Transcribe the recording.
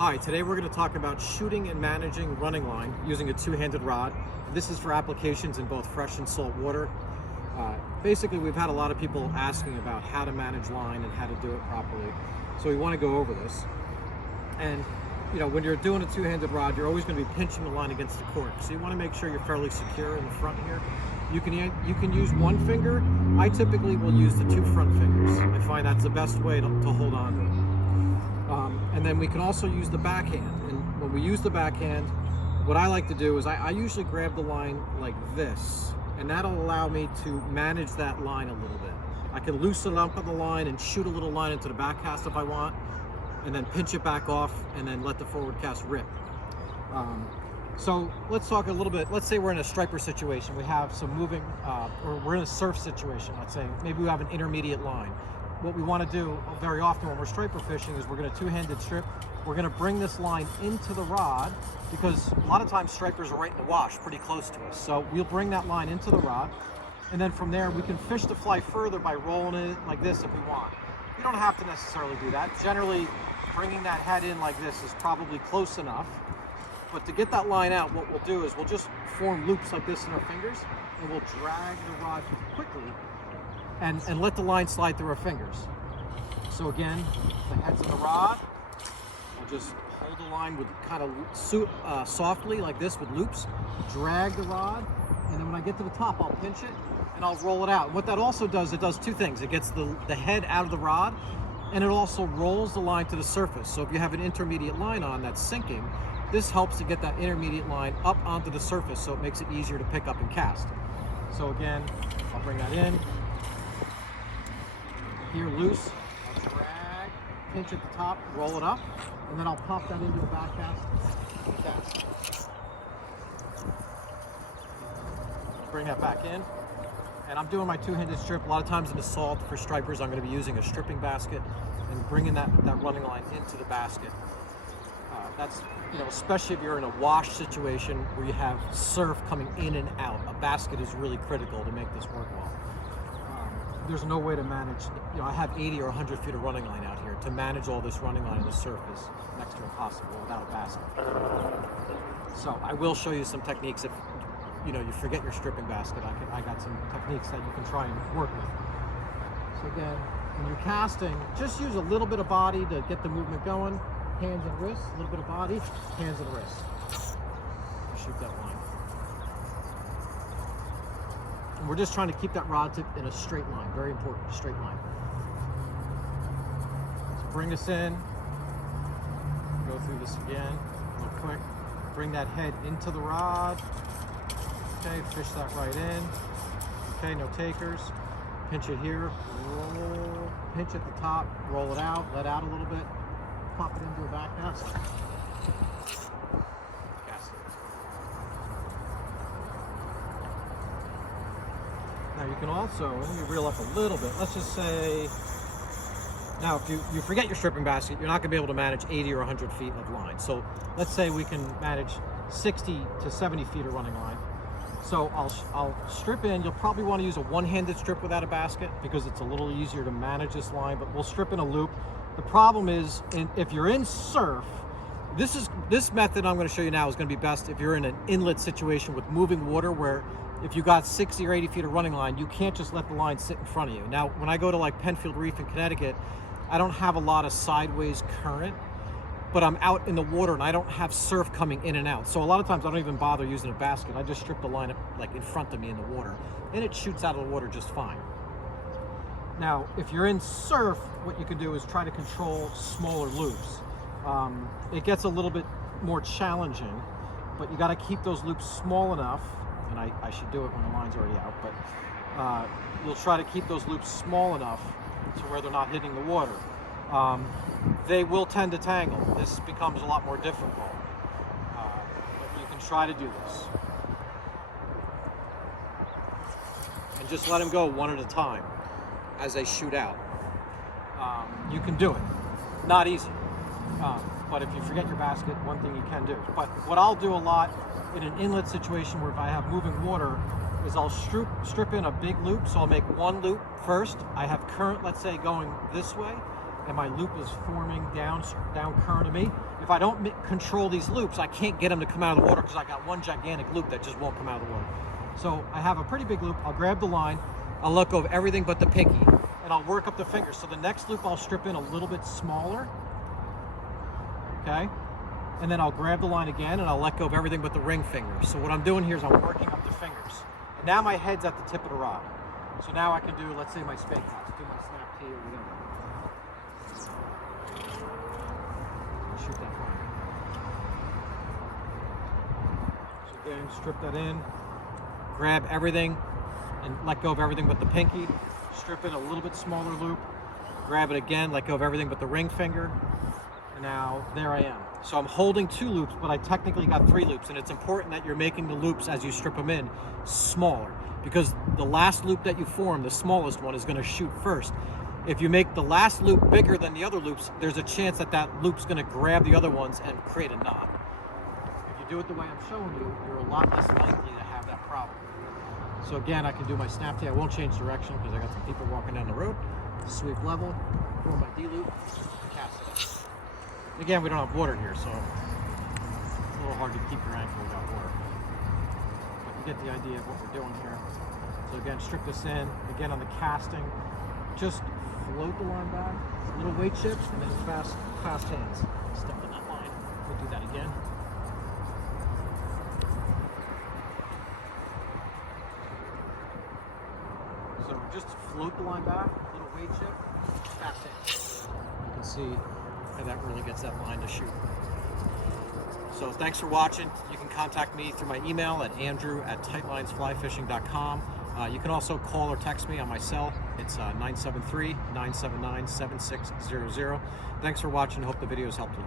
Hi, today we're going to talk about shooting and managing running line using a two-handed rod. This is for applications in both fresh and salt water. Basically, we've had a lot of people asking about how to manage line and how to do it properly. So we want to go over this. And when you're doing a two-handed rod, you're always going to be pinching the line against the cork. So you want to make sure you're fairly secure in the front here. You can use one finger. I typically will use the two front fingers. I find that's the best way to hold on to it. And then we can also use the backhand. And when we use the backhand, what I like to do is I usually grab the line like this, and that'll allow me to manage that line a little bit. I can loosen up on the line and shoot a little line into the back cast if I want, and then pinch it back off and then let the forward cast rip. So let's talk a little bit. Let's say we're in a striper situation. We have some moving, or we're in a surf situation, let's say. Maybe we have an intermediate line. What we want to do very often when we're striper fishing is we're going to two-handed strip. We're going to bring this line into the rod because a lot of times stripers are right in the wash, pretty close to us. So we'll bring that line into the rod, and then from there we can fish the fly further by rolling it like this if we want. You don't have to necessarily do that. Generally, bringing that head in like this is probably close enough. But to get that line out, what we'll do is we'll just form loops like this in our fingers, and we'll drag the rod quickly and let the line slide through our fingers. So again, the head's in the rod. We'll just hold the line with kind of softly like this with loops, drag the rod, and then when I get to the top, I'll pinch it and I'll roll it out. And what that also does, it does two things. It gets the head out of the rod, and it also rolls the line to the surface. So if you have an intermediate line on that's sinking, this helps to get that intermediate line up onto the surface, so it makes it easier to pick up and cast. So again, I'll bring that in. Here loose, I'll drag, pinch at the top, roll it up, and then I'll pop that into a back cast. Bring that back in, and I'm doing my two-handed strip. A lot of times in the salt for stripers, I'm going to be using a stripping basket and bringing that running line into the basket. That's, especially if you're in a wash situation where you have surf coming in and out, a basket is really critical to make this work well. There's no way to manage, I have 80 or 100 feet of running line out here. To manage all this running line in the surf is next to impossible without a basket. So I will show you some techniques if you forget your stripping basket. I got some techniques that you can try and work with. So again, when you're casting, just use a little bit of body to get the movement going. Hands and wrists, a little bit of body, hands and wrists. Shoot that line. And we're just trying to keep that rod tip in a straight line. Very important, straight line. So bring us in. Go through this again, real quick. Bring that head into the rod. Okay, fish that right in. Okay, no takers. Pinch it here, roll, pinch at the top, roll it out, let out a little bit. Pop it into a back cast. Cast it. Now you can also, let me reel up a little bit. Let's just say, now if you forget your stripping basket, you're not going to be able to manage 80 or 100 feet of line. So let's say we can manage 60 to 70 feet of running line. So I'll strip in. You'll probably want to use a one-handed strip without a basket because it's a little easier to manage this line, but we'll strip in a loop. The problem is, if you're in surf, this method I'm going to show you now is going to be best if you're in an inlet situation with moving water where if you got 60 or 80 feet of running line, you can't just let the line sit in front of you. Now, when I go to like Penfield Reef in Connecticut, I don't have a lot of sideways current, but I'm out in the water and I don't have surf coming in and out. So a lot of times I don't even bother using a basket. I just strip the line up like in front of me in the water, and it shoots out of the water just fine. Now, if you're in surf, what you can do is try to control smaller loops. It gets a little bit more challenging, but you got to keep those loops small enough, and I should do it when the line's already out, but you'll try to keep those loops small enough to where they're not hitting the water. They will tend to tangle. This becomes a lot more difficult, but you can try to do this. And just let them go one at a time as they shoot out. You can do it. Not easy. But if you forget your basket, one thing you can do. But what I'll do a lot in an inlet situation where if I have moving water is I'll strip in a big loop. So I'll make one loop first. I have current, let's say, going this way, and my loop is forming down current of me. If if I don't control these loops, I can't get them to come out of the water because I got one gigantic loop that just won't come out of the water. So I have a pretty big loop. I'll grab the line, I'll let go of everything but the pinky, and I'll work up the fingers. So the next loop I'll strip in a little bit smaller, okay? And then I'll grab the line again and I'll let go of everything but the ring finger. So what I'm doing here is I'm working up the fingers. And now my head's at the tip of the rod. So now I can do, let's say, my spade toss, do my snap tee or whatever. Shoot that line. So again, strip that in, grab everything and let go of everything but the pinky, strip in a little bit smaller loop, grab it again, let go of everything but the ring finger, and now there I am. So I'm holding 2 loops, but I technically got 3 loops, and it's important that you're making the loops as you strip them in smaller, because the last loop that you form, the smallest one, is going to shoot first. If you make the last loop bigger than the other loops, there's a chance that that loop's going to grab the other ones and create a knot. If you do it the way I'm showing you, you're a lot less likely to have that problem. So again, I can do my snap tee. I won't change direction because I got some people walking down the road. Sweep level, form my D loop, cast it. Again, we don't have water here, so it's a little hard to keep your ankle without water. But you get the idea of what we're doing here. So again, strip this in. Again, on the casting, just float the line back, a little weight shift, and then fast hands. Step on that line. We'll do that again. So just float the line back, a little weight shift, fast hands. You can see how that really gets that line to shoot. So thanks for watching. You can contact me through my email at andrew@tightlinesflyfishing.com. You can also call or text me on my cell. It's 973-979-7600. Thanks for watching. Hope the videos helped you.